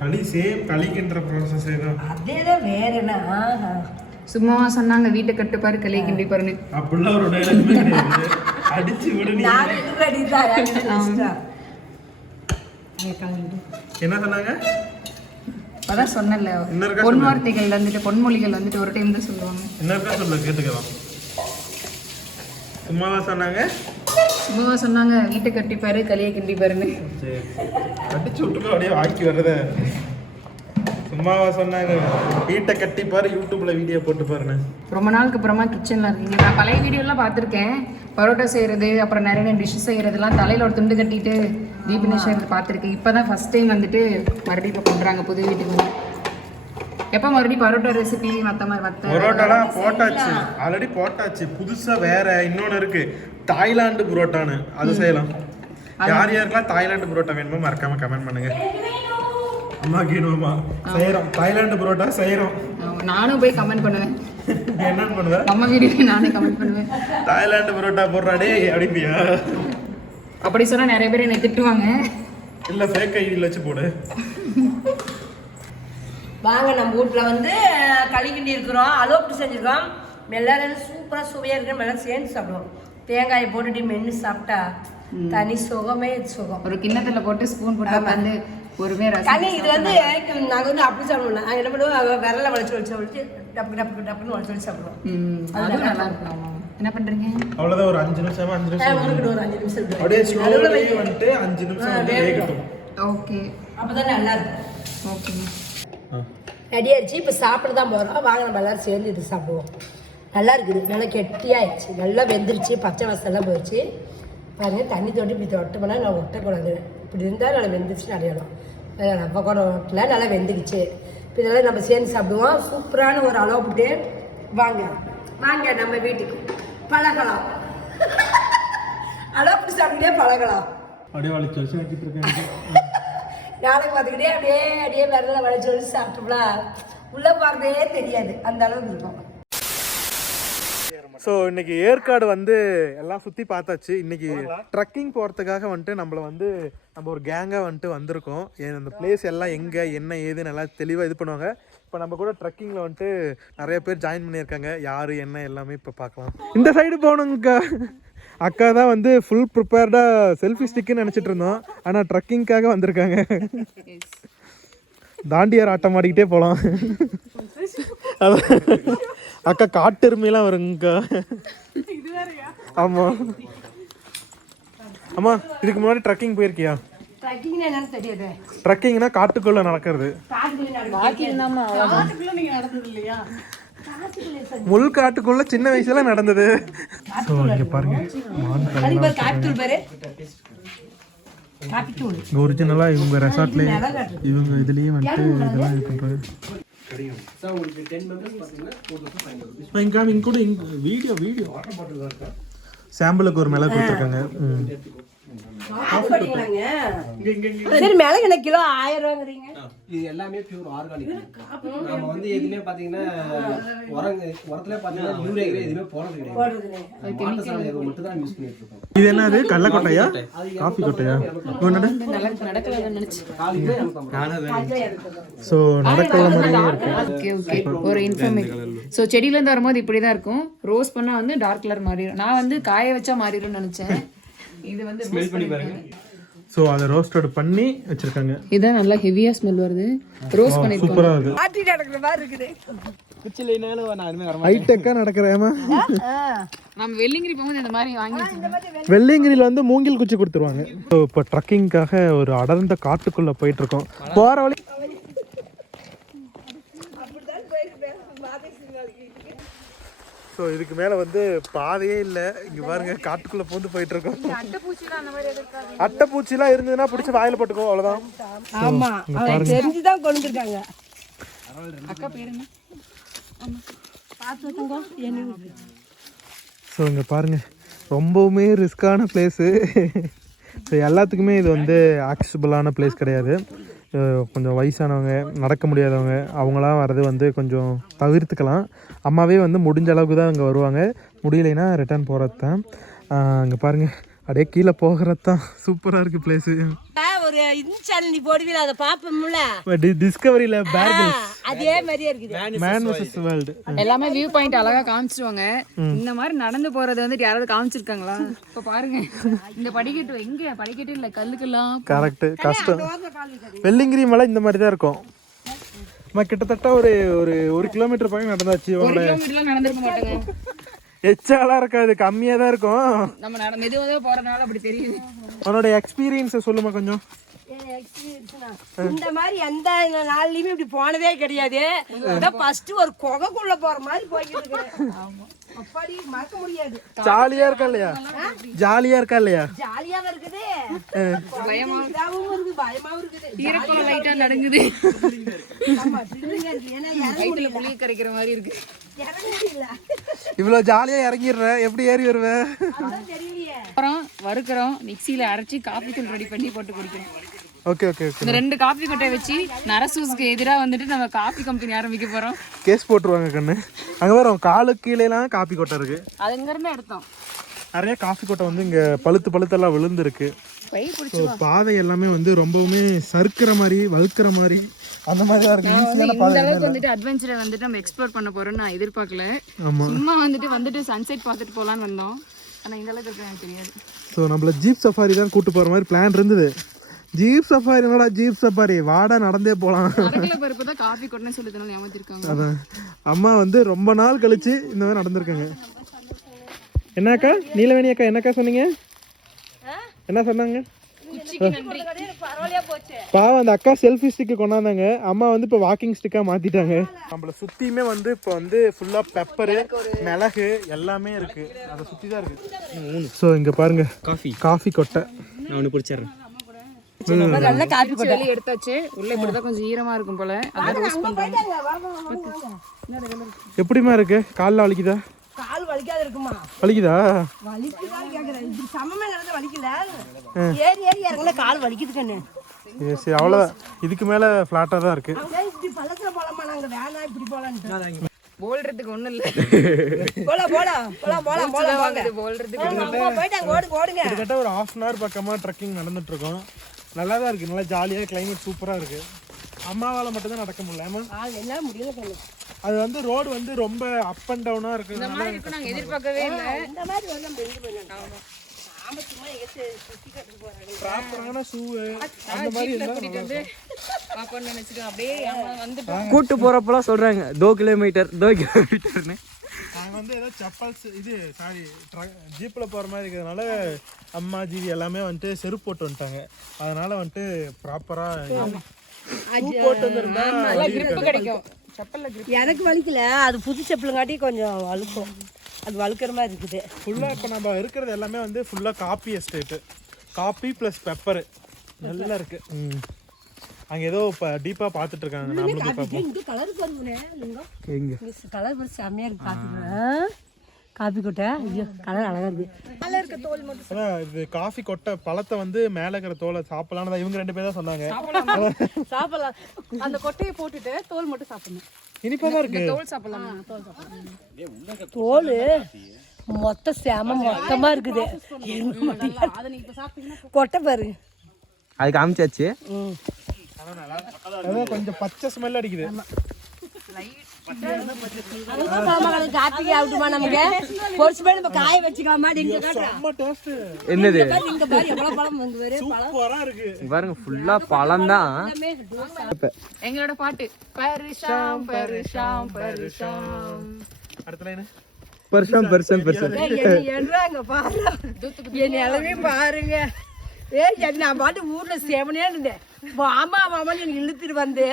களி சேம் களி கிண்டுற ப்ராசஸ் தான். அதேதான், வேற என்ன? சும்மா சொன்னாங்க வீட்டை கட்டுப்பாரு களி கிண்டி பாருன்னு. அப்படிலாம் ஒரு டைலாக்மே கிடையாது. அடிச்சு விடு. என்ன சொன்னாங்க? அதான் சொன்னல, பொன் வார்த்தைகள் வந்துட்டு பொன்மொழிகள் வந்துட்டு ஒரு டைம் தான் சொல்லுவாங்க. என்ன சொல்ல கேட்டுக்கலாம். சும்மாவா சொன்னாங்க? சும்மாவா சொன்னாங்க வீட்டை கட்டிப்பாரு களியை கிண்டிப்பாருன்னு. சரி அடிச்சு விட்டுருக்கோம் அப்படியே வாக்கி வர்றத. சும்மாவா சொன்னாங்க வீட்டை கட்டிப்பாரு யூடியூப்ல வீடியோ போட்டு பாருன்னு. ரொம்ப நாளுக்கு அப்புறமா கிச்சனில் இருக்கீங்க. நான் பழைய வீடியோலாம் பார்த்துருக்கேன். பரோட்டா செய்கிறது அப்புறம் நிறைய டிஷ் செய்கிறதுலாம் தலையில் ஒரு துண்டு கட்டிட்டு தீபினி செய்கிறது பார்த்துருக்கேன். இப்போ தான் ஃபஸ்ட் டைம் வந்துட்டு மறுபடியும் இப்போ பண்ணுறாங்க புது வீட்டுக்கு வந்து. எப்போ மறுபடியும் பரோட்டா ரெசிபி மற்ற பரோட்டாலாம் போட்டாச்சு, ஆல்ரெடி போட்டாச்சு. புதுசா வேற இன்னொன்று இருக்கு, தாய்லாந்து புரோட்டான்னு, அது செய்யலாம். யார் யாருக்கெல்லாம் தாய்லாந்து புரோட்டா வேணுமோ மறக்காம கமெண்ட் பண்ணுங்க. அம்மா கேணுமா செய்யறோம், தாய்லாந்து புரோட்டா செய்யறோம். நானும் போய் கமெண்ட் பண்ணுவேன். என்னன்னு பண்ணுவேன், நம்ம வீடியோ நானே கமெண்ட் பண்ணுவேன். தாய்லாந்து புரோட்டா போடுறாடே அப்படிப்பியா? அப்படி சொன்னா நிறைய பேர் என்னை திட்டுவாங்க. இல்ல ஃபேக் ஐடியில் வச்சு போடு. வாங்க நம்ம வீட்டில் வந்து களி கிண்டி இருக்கிறோம், அலோப்டு செஞ்சுருக்கோம். எல்லாரும் சூப்பராக சுவையாக இருக்கிற எல்லாம் சேர்ந்து சாப்பிடுவோம். தேங்காயை போட்டுட்டு மென்று சாப்பிட்டா தனி சுகமே சுகம். ஒரு கிண்ணத்துல போட்டு ஸ்பூன் போட்டு வந்து பொறுமையாக கனி இது வந்து நாங்கள் வந்து அப்படி சாப்பிடுவோம். நாங்கள் என்ன பண்ணுவோம், விரல வளைச்சு டப்பு டப்பு டப்புன்னு வளைச்சு சாப்பிடுவோம். அதுவும் நல்லா இருக்கும். என்ன பண்றீங்க? அவ்வளவுதான், ஒரு 5 நிமிஷமா 5 நிமிஷம் ஒரு 5 நிமிஷம் அப்படியே ஸ்லோலி வந்துட்டு 5 நிமிஷம் வந்து வேகட்டும். ஓகே, அப்பதான் நல்லா இருக்கும். ஓகே, ரெடி ஆயிடுச்சு. இப்போ சாப்பிட தான் போகிறோம். வாங்க நம்ம எல்லாரும் சேர்ந்து இது சாப்பிடுவோம். நல்லா இருக்குது, நல்லா கெட்டியாகிடுச்சு, நல்லா வெந்துருச்சு, பச்சை வாசம்லாம் போயிடுச்சு. பாருங்க தண்ணி தொட்டு இப்படி தொட்டோம்னா நான் ஒட்டக்கூடாது. இப்படி இருந்தால் நல்லா வெந்துருச்சு அடையாளம். நம்ம கூட ஒட்டல, நல்லா வெந்துக்குச்சு. இப்போ இதெல்லாம் நம்ம சேர்ந்து சாப்பிடுவோம். சூப்பரான ஒரு அளவு போட்டு வாங்க வாங்க நம்ம வீட்டுக்கு பழகலாம். அளவு சாப்பிட்டுட்டே பழகலாம். அப்படியே வளைச்சு வச்சு வச்சுட்டு இருக்கேன். நாளைக்கு பார்த்துக்கிட்டே அப்படியே விரல வளைச்சு வச்சு சாப்பிட்டோம்னா உள்ளே போகிறதே தெரியாது, அந்த அளவுக்கு இருக்கும். ஸோ இன்னைக்கு ஏற்காடு வந்து எல்லாம் சுற்றி பார்த்தாச்சு. இன்னைக்கு ட்ரக்கிங் போகிறதுக்காக வந்துட்டு நம்ம ஒரு கேங்காக வந்துட்டு வந்திருக்கோம். அந்த பிளேஸ் எல்லாம் எங்கே என்ன ஏதுன்னு எல்லாம் தெளிவாக இது பண்ணுவாங்க. இப்போ நம்ம கூட ட்ரக்கிங்கில் வந்துட்டு நிறைய பேர் ஜாயின் பண்ணியிருக்காங்க. யார் என்ன எல்லாமே இப்போ பார்க்கலாம். இந்த சைடு போகணுங்கக்கா. அக்கா தான் வந்து ஃபுல் ப்ரிப்பேர்டாக செல்ஃபி ஸ்டிக்குன்னு நினச்சிட்டு இருந்தோம், ஆனால் ட்ரக்கிங்காக வந்திருக்காங்க. தாண்டியார் ஆட்டம் ஆடிக்கிட்டே போகலாம். அக்கா காட்டெருமையெல்லாம் வருங்கக்கா. ஆமாம் ஆமாம், இதுக்கு முன்னாடி ட்ரக்கிங் போயிருக்கியா? ட்ரக்கிங்னா காட்டுக்குள்ள நடக்கிறது. முள் காட்டுக்குள்ள சின்ன வயசுல நடந்தது. இங்க பாருங்க, ஒரிஜினலா இவங்க ரெசார்ட்ல இவங்க இதுலயே வந்துட்டு இதெல்லாம் இது பண்றாங்க. வீடியோ சாம்பிளுக்கு ஒரு மிளகு கொடுத்துருக்காங்க. சரி, மிளகு என்ன கிலோ 1000 ரூபாங்கிறீங்க? இது எல்லாமே பியூர் ஆர்கானிக். நம்ம வந்து எதுவுமே பாத்தீங்கன்னா உரத்துல பாத்தீங்கன்னா யூரியா எதுவுமே போடுறது கிடையாது. மாட்டு சாணம் எருவு மட்டும் தான் யூஸ் பண்ணிட்டு இருக்கோம். இது என்னது, கடலை கொட்டையா காஃபி கொட்டையா? ஸோ நடக்கிற மாதிரியே இருக்கு. ஓகே ஓகே, ஒரு இன்ஃபர்மேஷன். ஸோ செடியிலேருந்து வரும்போது இப்படி தான் இருக்கும். ரோஸ் பண்ணால் வந்து டார்க் கலர் மாறிடும். நான் வந்து காய வச்சா மாறிடும்னு நினச்சேன். இது வந்து ஸ்மெல் பண்ணி பாருங்க. ஸோ அதை ரோஸ்டட் பண்ணி வச்சிருக்காங்க. இதான் நல்லா ஹெவியாக ஸ்மெல் வருது. ரோஸ்ட் பண்ணிருக்கோம். சூப்பராக இருக்கு. பாட்டி நடக்கிற மாதிரி இருக்குது. ஹைடெக்காக நடக்கிறேமா. நம்ம வெள்ளிங்கிரி போகும்போது இந்த மாதிரி வாங்கி வெள்ளியங்கிரியில் வந்து மூங்கில் குச்சி கொடுத்துருவாங்க. ஸோ இப்போ ட்ரக்கிங்காக ஒரு அடர்ந்த காட்டுக்குள்ளே போயிட்டு இருக்கோம். போகிற வழி ஸோ இதுக்கு மேலே வந்து பாதையே இல்லை. இங்கே பாருங்க, காட்டுக்குள்ளே பூந்து போயிட்டு இருக்கோம். அட்டைப்பூச்சிலாம் இருந்ததுன்னா பிடிச்சி வாயில் போட்டுக்கோ, அவ்வளோதான். ஆமா, தெரிஞ்சுதான் கொண்டு வந்திருக்காங்க. அக்கா பேருங்க. ஸோ இங்கே பாருங்கள், ரொம்பவுமே ரிஸ்க்கான பிளேஸு. ஸோ எல்லாத்துக்குமே இது வந்து ஆக்சசிபிளான பிளேஸ் கிடையாது. கொஞ்சம் வயசானவங்க, நடக்க முடியாதவங்க, அவங்களாம் வர்றது வந்து கொஞ்சம் தவிர்த்துக்கலாம். அம்மாவே வந்து முடிஞ்ச அளவுக்கு தான் அங்கே வருவாங்க. முடியலைன்னா ரிட்டர்ன் போகிறது தான். அங்கே பாருங்கள், அப்படியே கீழே போகிறது தான். சூப்பராக இருக்குது பிளேஸு. ஒரு இந்த சேனல் நீ போடுவீல, அதை பாப்போம்ல, டிஸ்கவரியில் பேர் கிரில்ஸ் அதே மாதிரியே இருக்குது. மேன் வெர்சஸ் வேர்ல்டு எல்லாமே வியூ பாயிண்ட் அழகா காமிச்சிருவாங்க. இந்த மாதிரி நடந்து போறது வந்து யாராவது காமிச்சிருக்காங்க? இப்ப பாருங்க, இந்த படிக்கட்டு எங்க படிக்கட்டு இல்ல, கல்லுக்கெல்லாம் கரெக்ட், கஷ்டம். வெள்ளிங்கிரி மலை இந்த மாதிரி தான் இருக்கும். கிட்டத்தட்ட ஒரு 1 கிலோமீட்டர் பக்கம் நடந்தாச்சு. கிலோமீட்டர்லாம் நடந்திருக்க மாட்டாங்க. எச்சாலாம் இருக்காது, கம்மியா தான் இருக்கும். நம்ம மெதுவாக போறதுனால அப்படி தெரியுது. உன்னோட எக்ஸ்பீரியன்ஸை சொல்லுமா கொஞ்சம். இந்த மாதிரி எந்த நாள்லயுமே இப்படி போனதே கிடையாது. ஃபர்ஸ்ட் ஒரு குகைக்குள்ள போற மாதிரி போய்கிட்டு இருக்கேன். அப்பாடி மறக்க முடியாது. ஜாலியா இருக்கா இல்லையா? ஜாலியா இருக்கா இல்லையா? ஜாலியாவும் இருக்குது, பயமாவும் இருக்குது, பயமாவும் இருக்குது. ஈரக்குளம் லைட்டா நடுங்குது. ஆமா, thrilling ஆ இருக்கு. ஏன்னா வயிற்றுல புளிய கரைக்கிற மாதிரி இருக்கு. இறங்க முடியல. இவ்வளவு ஜாலியா இறங்கிடுற, எப்படி ஏறி வருவ? அதான் தெரியலையே. அப்புறம் வறுக்கிறோம், மிக்சியில அரைச்சி காஃபி தூள் ரெடி பண்ணி போட்டு குடிக்கிறோம். Okay okay okay. இந்த 2 காஃபி கொட்டையை வச்சு நரசூஸ்க்கு எதிராக வந்துட்டு நம்ம காஃபி கம்பெனி ஆரம்பிக்க போறோம். கேஸ் போட்டுருவாங்க கண்ணு. அங்க வரும் காலுக்கு கீழேலாம் காப்பி கொட்டை இருக்கு. அது எங்க இருந்து எடுத்தோம். நிறைய காஃபி கொட்டை வந்து இங்க பழுத்தெல்லாம் விழுந்துருக்கு. பாதை எல்லாமே வந்து ரொம்பவுமே சறுக்கிற மாதிரி வழுக்கிற மாதிரி அந்த மாதிரி தான் இருக்கு. ஈஸியான இந்த அளவுக்கு வந்துட்டு அட்வென்ச்சரை வந்துட்டு நம்ம எக்ஸ்ப்ளோர் பண்ண போறோம்னு நான் எதிர்பார்க்கல. சும்மா வந்துட்டு சன்செட் பார்த்துட்டு போலான்னு வந்தோம். ஆனா இந்த அளவுக்கு இருக்கு எனக்கு தெரியாது. ஸோ நம்மள ஜீப் சஃபாரி தான் கூட்டு போற மாதிரி பிளான் இருந்தது. ஜீப் சஃபாரி என்னடா ஜீப் சஃபாரி, வாடா நடந்தே போகலாம். பருப்பு தான் காஃபி கொட்டணும்னு சொல்லி ஏமாத்திருக்காங்க. அதான் அம்மா வந்து ரொம்ப நாள் கழிச்சு இந்த மாதிரி நடந்திருக்காங்க. என்னக்கா நீலவேணி அக்கா என்னக்கா சொன்னீங்க? என்ன சொன்னாங்க? பரவாயில்லையா போச்சு. பாவம் அந்த அக்கா செல்ஃபி ஸ்டிக்கு கொண்டாந்தாங்க. அம்மா வந்து இப்போ வாக்கிங் ஸ்டிக்காக மாற்றிட்டாங்க. நம்மளை சுற்றியுமே வந்து இப்போ வந்து ஃபுல்லாக பெப்பரு மிளகு எல்லாமே இருக்குது. அதை சுற்றி தான் இருக்குது. ஸோ இங்கே பாருங்க காஃபி கொட்டை நான் ஒன்று பிடிச்சிடுறேன். நல்ல காப்பி கொட்டை வெளியே எடுத்தாச்சு. உள்ள இப்படிதான் கொஞ்சம் ஈரமா இருக்கும் போல. அதான் ரோஸ்ட் பண்றாங்க. எப்படிமா இருக்கு? காலில் வலிக்குதா? கால் வலிக்காத இருக்குமா? வலிக்குதா? வலிக்குதான் கேக்குறேன். இப்படி சமமே நடந்து வலிக்கல. ஏறி இறங்கல கால் வலிக்குது கண்ணு. சரி அவ்வளோதான். இதுக்கு மேலே ஃப்ளாட்டாக தான் இருக்குது. இப்படி பள்ளத்துல போலாமா? நாங்க வேணாம் இப்படி போலான்னு. போல்றதுக்கு ஒண்ணும் இல்ல. போலாம் போல்றதுக்கு போயிட்டாங்க. ஓடுங்க. கிட்டத்தட்ட ஒரு 1/2 hour பக்கமாக ட்ரெக்கிங் நடந்துட்டு இருக்கோம். நல்லா தான் இருக்குது. நல்லா ஜாலியாக கிளைமேட் சூப்பராக இருக்குது. அம்மாவால் மட்டும்தான் நடக்க முடியல. ஆமாம் என்ன முடியல கண்ணு. அது வந்து ரோடு வந்து ரொம்ப அப் அண்ட் டவுனாக இருக்குது. நாங்க எதிர்பார்க்கவே இல்லை. இந்த மாதிரி வந்து நம்ம எங்க போயிடலாம். நாம சும்மா எங்க சுத்தி கட்டு போறாங்க. ப்ராப்பரான ஷூ அந்த மாதிரி கூட்டிட்டு வந்து பாப்போன்னு நினைச்சிட்டு அப்படியே வந்துட்டோம். கூட்டு போறப்பெல்லாம் சொல்றாங்க 2 கிலோமீட்டர்னு. நாங்கள் வந்து ஏதோ செப்பல்ஸ் இது சாரி ஜீப்பில் போகிற மாதிரி இருக்கிறதுனால அம்மா ஜீவி எல்லாமே வந்துட்டு செருப்பு போட்டு வந்துட்டாங்க. அதனால வந்துட்டு ப்ராப்பராக போட்டு வந்துருந்தா கிரிப் கிடைக்கும். செப்பல்ல கிரிப் எனக்கு வலிக்கல. அது புது செப்பலுங்காட்டி கொஞ்சம் வழுக்கும். அது வழுக்கிற மாதிரி இருக்குது. ஃபுல்லாக இப்போ நம்ம இருக்கிறது எல்லாமே வந்து ஃபுல்லாக coffee estate. Coffee plus pepper நல்லா இருக்குது. அங்கே ஏதோ இப்போ டீப்பாக பார்த்துட்டு இருக்காங்க. நம்மளும் போய் பார்ப்போம். இங்க கலர் பாருங்க. எங்கே கலர் பறிச்சு செம்மையா இருக்கு. காப்பி கொட்டை. ஐயோ கலர் அழகா இருக்கு. மேல இருக்க தோல் மட்டும் அதான் இது காஃபி கொட்டை பழத்தை வந்து மேலே இருக்கிற தோலை சாப்பிடலான்னு இவங்க 2 பேர் தான் சொன்னாங்க. சாப்பிடலாம். அந்த கொட்டையை போட்டுட்டு தோல் மட்டும் சாப்பிடணும். இனிப்பாக தான் இருக்கு. தோல் சாப்பிடலாம். தோல் மொத்த மொத்தமா இருக்குது. கொட்டை பாரு. அது காமிச்சாச்சு. அதான் கொஞ்சம் பச்சை ஸ்மெல் அடிக்குது. காப்பிக்கு ஆகட்டுமா? நமக்கு பொரிச்சு போய் நம்ம காய வச்சுக்கலாமா? செம்ம டேஸ்ட். என்னது இங்க பாரு எவ்வளவு பழம் வந்து வரு. சூப்பராக இருக்கு. பாருங்க ஃபுல்லா பழம் தான். எங்களோட பாட்டு பரிஷாம் பரிஷாம் பரிஷாம். அடுத்த லைன் பெருசாம். அங்க பாரு. என் நிலவே பாருங்க. நான் பாட்டு ஊர்ல சேவனே இருந்தேன். மாமா மாமான்னு எனக்கு இழுத்துட்டு வந்து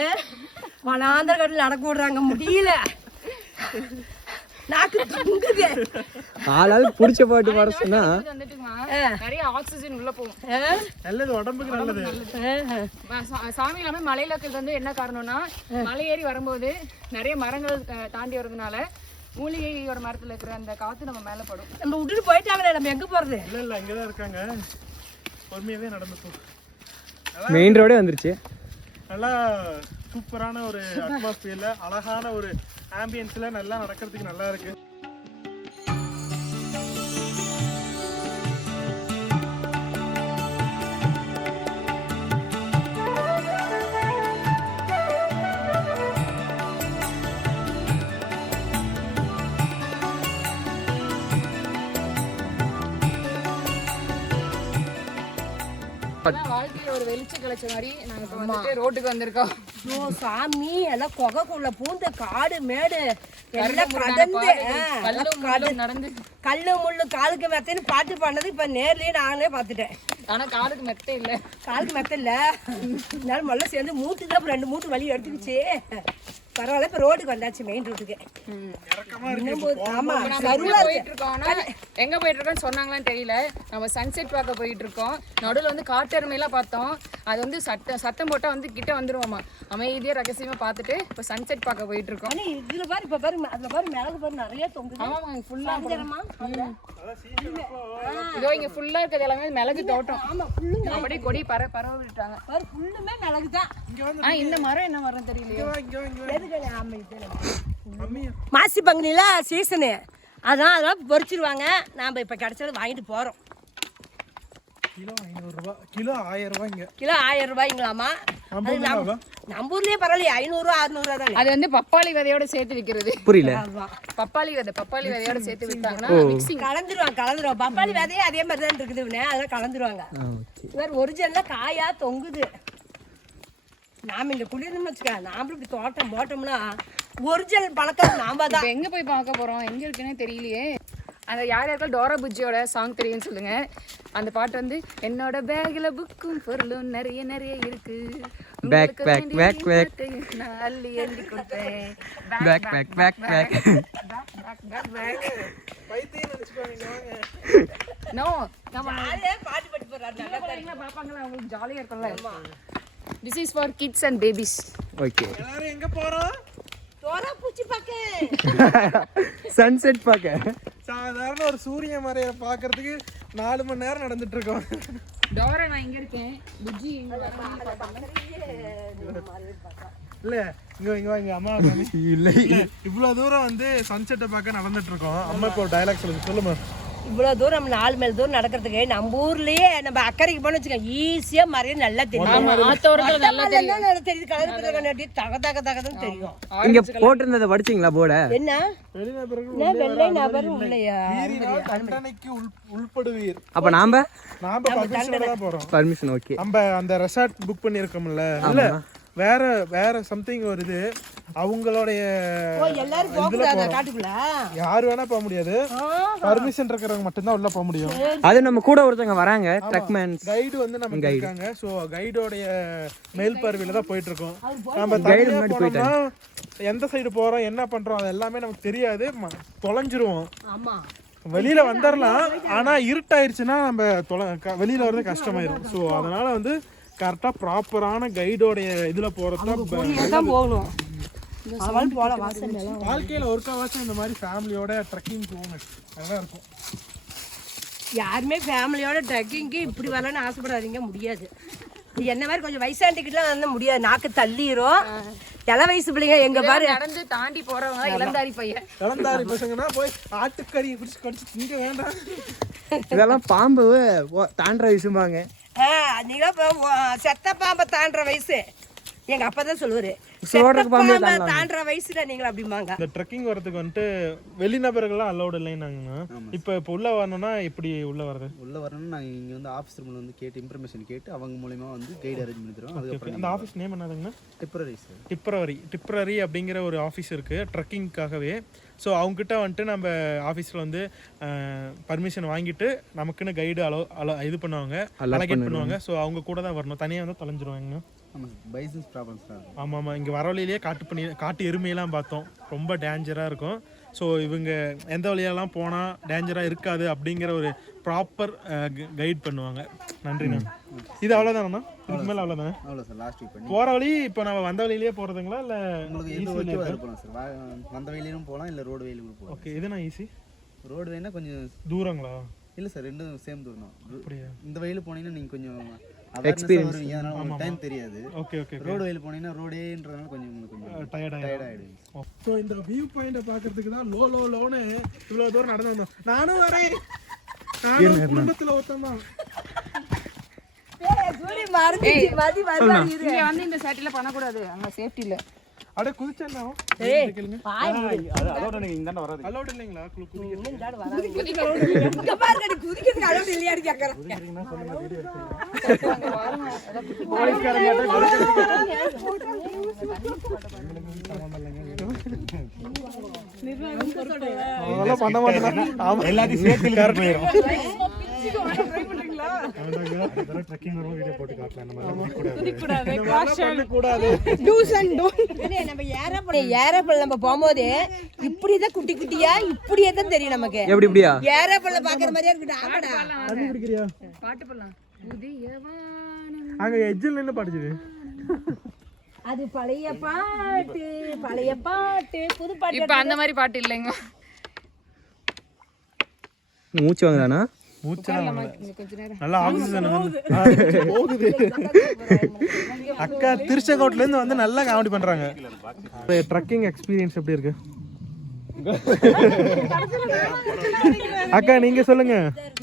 மனாந்தர கட்டில் நடக்க விடுறாங்க. முடியல. நாக்கு துங்குது. ஆளால் பிடிச்ச பாட்டு வர சொன்னா வந்துட்டுமா நிறைய ஆக்சிஜன் உள்ள போகும். நல்லது, உடம்புக்கு நல்லது. சாமி எல்லாமே மலையில இருக்கிறது வந்து என்ன காரணம்னா மலை ஏறி வரும்போது நிறைய மரங்கள் தாண்டி வருதுனால மூலிகையோட மரத்துல இருக்கிற அந்த காத்து நம்ம மேல படும். நம்ம விட்டுட்டு போயிட்டாங்களே, நம்ம எங்க போறது? இல்ல இங்கதான் இருக்காங்க. பொறுமையாவே நடந்து போ. மெயின் ரோடே வந்துருச்சு. நல்லா சூப்பரான ஒரு அட்மாஸ்பியர்ல அழகான ஒரு ஆம்பியன்ஸ்ல நல்லா நடக்கிறதுக்கு நல்லா இருக்கு. வாழ்க்கையில ஒரு வெளிச்சம் கிடைச்ச மாதிரி நாங்க இப்ப வந்துட்டு ரோட்டுக்கு வந்திருக்கோம். ஐயோ சாமி எல்லாம் குகைக்குள்ள பூந்த காடு மேடு எல்லாம் கடந்து நடந்து கல்லு முள்ளு காலுக்கு மெத்தன்னு பாட்டு பாடினது இப்ப நேர்லயே நானே பார்த்துட்டேன். ஆனா காலுக்கு மெத்த இல்ல. காலுக்கு மெத்த இல்ல, இருந்தாலும் முதல்ல சேர்ந்து மூட்டு தான் 2 மூட்டு வலி எடுத்துக்கிச்சு. பரவாயில்ல, இப்ப ரோடுக்கு வந்தாச்சு, மெயின் ரோட்டுக்கு. ஆமா சருவா போயிட்டு இருக்கோம். ஆனா எங்க போயிட்டு இருக்கோம்னு சொன்னாங்களான்னு தெரியல. நம்ம சன்செட் பார்க்க போயிட்டு இருக்கோம். நடுவில் வந்து காட்டெருமையெல்லாம் பார்த்தோம். அது வந்து சத்தம் போட்டா வந்து கிட்ட வந்துருவோமா, அமைதியா ரகசியமா பார்த்துட்டு இப்போ சன்செட் பார்க்க போயிட்டு இருக்கோம். இதுல பாரு, இப்ப பாரு, அதுல பாரு, மிளகு பாரு நிறைய தொங்குது. ஆமா ஃபுல்லா இதோ இங்க ஃபுல்லா இருக்கிறது எல்லாமே மிளகு தோட்டம். ஆமா ஃபுல்லு அப்படியே கொடி பரவ விட்டாங்க. பாரு, ஃபுல்லுமே மிளகு தான். இந்த மரம் என்ன மரம் தெரியலையே. மாசி பங்குனில சீசனு, அதெல்லாம் பொறிச்சிருவாங்க. நாம இப்ப கிடைச்சது வாங்கிட்டு போறோம். கிலோ 500 ரூபாய், கிலோ 1000 ரூபாய்ங்க. கிலோ 1000 ரூபாய்ங்களாமா? நம்ம ஊர்லயே பரவாயில்ல, 500 600 தானே. அது வந்து பப்பாளி விதையோட சேர்த்து விக்கிறது. புரியல. பப்பாளி விதையோட சேர்த்து வித்தாங்கன்னா மிக்சிங் கலந்துருவாங்க. பப்பாளி விதையே அதே மாதிரி தான் இருக்குது, அதெல்லாம் கலந்துருவாங்க. வேற ஒரிஜினலா காயா தொங்குது. நாம இங்க குளிர்னு வச்சுக்க, நாமளும் இப்படி தோட்டம் போட்டோம்னா ஒரிஜினல் பழக்கம் நாம தான். எங்க போய் பார்க்க போறோம், எங்க இருக்குன்னே தெரியலையே. அந்த யாருக்கும் டோரா புஜ்ஜியோட சாங் தெரியும்னு சொல்லுங்க. அந்த பாட்டு வந்து என்னோட பேக்ல புக்கும் பொருளும் நிறைய நிறைய இருக்கு, பேக் பேக் பேக் பேக் நான் அள்ளி அள்ளி கொடுத்தேன். Back back back back no நம்ம பாட்டு பாட்டு போறாங்க, பாப்பாங்களா, அவங்களுக்கு ஜாலியா இருக்கும்ல. This is for kids and babies. Okay. எல்லாரும் எங்க போறோம்? தோரா பூச்சி பாக்க, சன்செட் பார்க்க. சாதாரண ஒரு சூரிய மறையை பார்க்கறதுக்கு 4 மணி நேரம் நடந்துட்டு இருக்கோம். டோரா நான் இங்க இருக்கேன், புஜ்ஜி இல்ல இங்க இங்க அம்மா இல்லை இவ்வளவு தூரம் வந்து சன்செட்டை பார்க்க நடந்துட்டு இருக்கோம். அம்மாக்கு ஒரு டயலாக் சொல்லுமா. இவ்வளவு தூரம் நம்ம 4 மைல் தூரம் நடக்கிறதுக்கு நம்ம ஊர்லயே நம்ம அக்கறைக்கு போன வச்சுக்கோங்க, ஈஸியா மறைய நல்லா தெரியும். ஆத்தோரத்துல நல்லா நல்லா தெரியுது, கலர் தக தக தகன்னு தெரியும். இங்க போட்டிருந்ததை படிச்சீங்களா போர்டை? என்ன வெள்ளை நபர் உள்ளையா? தண்டனைக்கு உள்படுவீர். அப்ப நாம பர்மிஷனோட போறோம். Permission okay. நம்ம அந்த ரெசார்ட் புக் பண்ணிருக்கோம்ல, இல்ல வேற சம்திங் ஒரு இது அவங்களுடைய எல்லாரும் போக கூடாது காட்டுக்குள்ள, யாரு வேணா போக முடியாது. பர்மிஷன் இருக்கிறவங்க மட்டும் தான் உள்ள போக முடியும். அது நம்ம கூட ஒருத்தங்க வராங்க, ட்ரக்மேன்ஸ் கைடு வந்து நமக்கு இருக்காங்க. சோ கைடோடைய மேல் பார்வையில தான் போயிட்டு இருக்கோம். நம்ம தனியா போனோம்னா எந்த சைடு போறோம் என்ன பண்றோம் அது எல்லாமே நமக்கு தெரியாது, தொலைஞ்சிருவோம். ஆமா வெளியில வந்துடலாம், ஆனா இருட்டாயிருச்சுன்னா நம்ம வெளியில வர்றது கஷ்டமாயிரும். ஸோ அதனால வந்து கரெக்டா ப்ராப்பரான கைடோடைய இதுல போறதுதான் போகணும். வாழ்க்கையில ஒருக்காவாச்சும் இந்த மாதிரி ஃபேமிலியோட ட்ரெக்கிங் போகணும், நல்லா இருக்கும். யாருமே ஃபேமிலியோட ட்ரெக்கிங்க்கு இப்படி வரலான்னு ஆசைப்படாதீங்க, முடியாது. என்ன மாதிரி கொஞ்சம் வயசாண்டிக்கிட்டுலாம் வந்து முடியாது, நாக்கு தள்ளிரும். இள வயசு பிள்ளைங்க எங்க பாரு நடந்து தாண்டி போறவங்க இளந்தாரி பையன், இளந்தாரி பசங்கன்னா போய் ஆட்டுக்கறி பிடிச்சி கடிச்சு திங்க வேண்டாம். இதெல்லாம் பாம்பு தாண்டுற வயசுமாங்க. நீங்க செத்த பாம்பை தாண்டுற வயசு எங்க அப்பா தான் சொல்லுவாரு, தாண்டுற வயசுல நீங்க அப்படிம்பாங்க. இந்த ட்ரெக்கிங் வரதுக்கு வந்துட்டு வெளிநபர்கள்லாம் அலௌட் இல்லைன்னாங்கண்ணா. இப்போ உள்ள வரணும்னா எப்படி உள்ள வரது? உள்ள வரணும்னா நாங்கள் இங்கே வந்து ஆஃபீஸ் ரூமில் வந்து கேட்டு இன்ஃபர்மேஷன் கேட்டு அவங்க மூலயமா வந்து கைடு அரேஞ்ச் பண்ணி தருவோம். அதுக்கப்புறம் அந்த ஆஃபீஸ் நேம் என்னதுங்கண்ணா? டிப்ரரி சார். டிப்ரரி அப்படிங்கிற ஒரு ஆஃபீஸ் இருக்கு ட்ரெக்கிங்காகவே. ஸோ அவங்ககிட்ட வந்துட்டு நம்ம ஆஃபீஸில் வந்து பர்மிஷன் வாங்கிட்டு நமக்குன்னு கைடு இது பண்ணுவாங்க, அலகேட் பண்ணுவாங்க. ஸோ அவங்க கூட தான் வரணும், தனியாக வந்து தொலைஞ்சிருவாங்க. ஆமாம் சார், பைசன்ஸ் ப்ராப்ளம்ஸ் தான். ஆமாம், இங்கே வர வழியிலேயே காட்டு எருமையெல்லாம் பார்த்தோம், ரொம்ப டேஞ்சராக இருக்கும். ஸோ இவங்க எந்த வழியெல்லாம் போனால் டேஞ்சராக இருக்காது அப்படிங்கிற ஒரு ப்ராப்பர் கைட் பண்ணுவாங்க. நன்றிண்ணா. இது அவ்வளோதானண்ணா? இதுக்கு மேலே அவ்வளோதானே? அவ்வளோ சார், லாஸ்ட் வீக் பண்ணி போகிற வழி இப்போ நம்ம வந்த வழியிலேயே போகிறதுங்களா இல்லை உங்களுக்கு எது ஓகேவா இருக்கலாம் சார்? வந்த வழியிலும் போகலாம், இல்லை ரோடு வழியிலும் போகலாம். ஓகே, எதுனா ஈஸி? ரோடு வேணா கொஞ்சம் தூரங்களா? இல்லை சார், ரெண்டும் சேம் தூரம் தான். அப்படியா? இந்த வழியில் போனீங்கன்னா நீங்கள் கொஞ்சம் எக்ஸ்பீரியன்ஸ் வருவீங்க, அதனால உங்களுக்கு டைம் தெரியாது. Okay okay. ரோடு வழியில் போனீங்கன்னா ரோடேன்றதுனால கொஞ்சம் உங்களுக்கு கொஞ்சம் டயர்ட் ஆகிடும். ஸோ இந்த வியூ பாயிண்ட்டை பார்க்கறதுக்கு தான் லோன்னு இவ்வளோ தூரம் நடந்து வந்தோம். நானும் வரேன், நானும் குடும்பத்தில் ஒருத்தமா. இங்க வந்து இந்த சேட்டில பண்ணக்கூடாது, அங்க சேஃப்டி இல்ல. அட குதிச்சேன்னா ஏய் பாய் மூடு. அதோட நீங்க இங்க வராது. அலௌட் இல்லைங்களா குதிக்க இன்னும் தாடு வராது. இங்க பாருங்க, நீ குதிக்கிறதுக்கு அளவு இல்லையான்னு கேக்குறேன். அதெல்லாம் பண்ண மாட்டேன். ஆமா எல்லாத்தையும் சேர்த்து இழுத்து போயிடும். அண்ணே, நம்ம ஏரோப்ளேன் நம்ம போகும்போது இப்படிதான் குட்டி குட்டியா இப்படியே தான் தெரியும் நமக்கு. எப்படி இப்படியா? ஏரோப்ளேன்ல பாக்குற மாதிரியே இருக்குது. ஆமாடா. பாட்டு போடலாம். அங்க எஜ்ஜில் நின்னு படிச்சது. அது பழைய பாட்டு, பழைய பாட்டு, புது பாட்டு. இப்ப அந்த மாதிரி பாட்டு இல்லைங்க. மூச்சு வாங்குதானா? நல்லா ஆக்சிஜன் போகுது. அக்கா திருச்செங்கோட்ல இருந்து வந்து நல்லா காமெடி பண்றாங்க. ட்ரக்கிங் எக்ஸ்பீரியன்ஸ் எப்படி இருக்கு அக்கா, நீங்க சொல்லுங்க.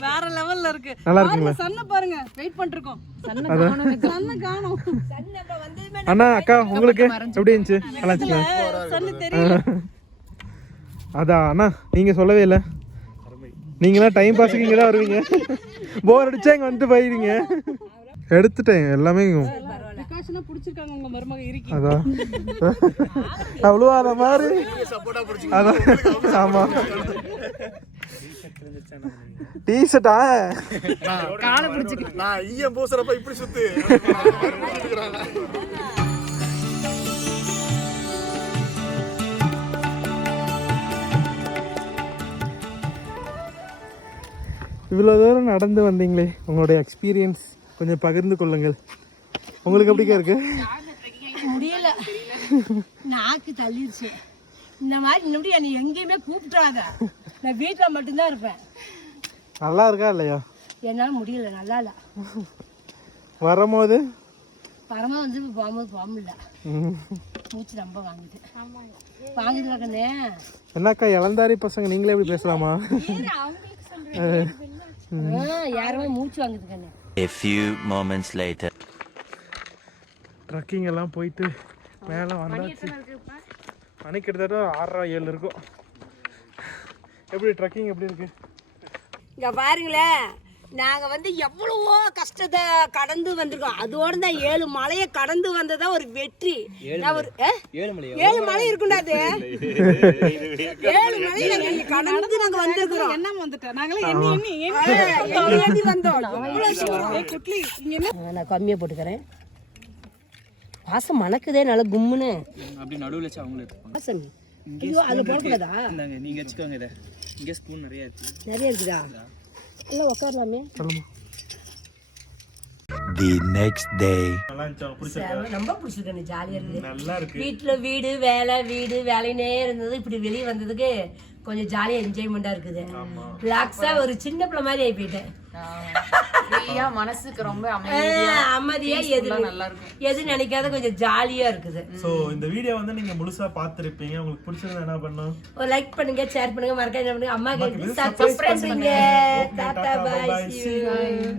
வேற லெவல்ல இருக்கு. நல்லா இருக்குங்களா? சன்ன பாருங்க, வெயிட் பண்ணிருக்கோம். சன்ன காணோம். அண்ணா அக்கா உங்களுக்கு எப்படி இருந்துச்சு? நல்லா இருந்துச்சுங்களா? சன்ன தெரியல. அதான் அண்ணா நீங்க சொல்லவே இல்லை. நீங்களாம் டைம் பாஸுக்கு இங்கே தான் வருவீங்க. போர் அடிச்சா இங்கே வந்துட்டு போயிருவீங்க. எடுத்துட்டேன் எல்லாமே. பிரகாஷனா புடிச்சிருக்காங்க உங்க மருமக இருக்கு. அதான் அவ்வளோ அத மாதிரி. அதான் ஆமா. டீஷர்ட்டா காலை பிடிச்சிட்டு நான் ஈயம் பூசுறப்ப இப்படி சுத்து. இவ்வளோ தூரம் நடந்து வந்தீங்களே, உங்களுடைய எக்ஸ்பீரியன்ஸ் கொஞ்சம் பகிர்ந்து கொள்ளுங்கள். உங்களுக்கு எப்படிக்கா இருக்கு? முடியல, நாக்கு தள்ளிடுச்சு. இந்த மாதிரி இன்னும் என்னை எங்கேயுமே கூப்பிட்டாங்க. நான் வீட்டில் மட்டும்தான் இருப்பேன். நல்லா இருக்கா இல்லையா? என்னால் முடியல, நல்லா இல்லை. வரும்போது பரமா வந்து போகும்போது போக முடியல. மூச்சு ரொம்ப வாங்குது. வாங்குதுலக்கண்ணே. என்னக்கா இளந்தாரி பசங்க நீங்களே எப்படி பேசலாமா? யாருமே மூச்சு வாங்குதுக்கண்ணே. A few moments later. Trekking எல்லாம் போயிட்டு மேலே வந்தாச்சு. மணி கிட்டத்தட்ட 6:30 7 இருக்கும். எப்படி ட்ரக்கிங் எப்படி இருக்கு? இங்க பாருங்களேன், நாங்கள் வந்து எவ்வளவோ கஷ்டத்தை கடந்து வந்திருக்கோம். அதோட தான் 7 மலையை கடந்து வந்ததா ஒரு வெற்றி. நான் ஒரு 7 மலை இருக்குண்டா. அது 7 மலை நாங்கள் கடந்து நாங்கள் வந்திருக்கிறோம். என்ன வந்துட்டோம் நாங்களே எண்ணி வந்தோம். குட்லி இங்க என்ன நான் கம்மியாக போட்டுக்கிறேன். வாசம் மணக்குதே நல்லா கும்முன்னு. அப்படி நடுவில் வச்சு அவங்களே எடுத்துப்பாங்க. வாசம் ஐயோ, அதில் போடக்கூடாதா? இந்தாங்க நீங்கள் வச்சுக்கோங்க. இதை இங்கே ஸ்பூன் நிறைய இருக்கு. நிறைய இருக்குதா? எல்லாம் உட்காரலாமே. The next day. ரொம்ப பிடிச்சிருக்கு, ஜாலியாக இருக்குது. நல்லா இருக்கு. வீட்டில் வீடு வேலைனே இருந்தது. இப்படி வெளியே வந்ததுக்கு கொஞ்சம் ஜாலியாக என்ஜாய்மெண்ட்டாக இருக்குது. ரிலாக்ஸாக ஒரு சின்ன பிள்ளை மாதிரி ஆகி போயிட்டேன். ஃப்ரீயா, மனசுக்கு ரொம்ப அமைதியா, எது நினைக்காத கொஞ்சம் ஜாலியா இருக்குது. சோ இந்த வீடியோ வந்து நீங்க முழுசா பார்த்திருப்பீங்க. உங்களுக்கு பிடிச்சிருந்தா என்ன பண்ணணும்? ஒரு லைக் பண்ணுங்க, ஷேர் பண்ணுங்க, மறக்காம அம்மா கேட்டு சப்ஸ்கிரைப் பண்ணுங்க. Tata, bye, see you.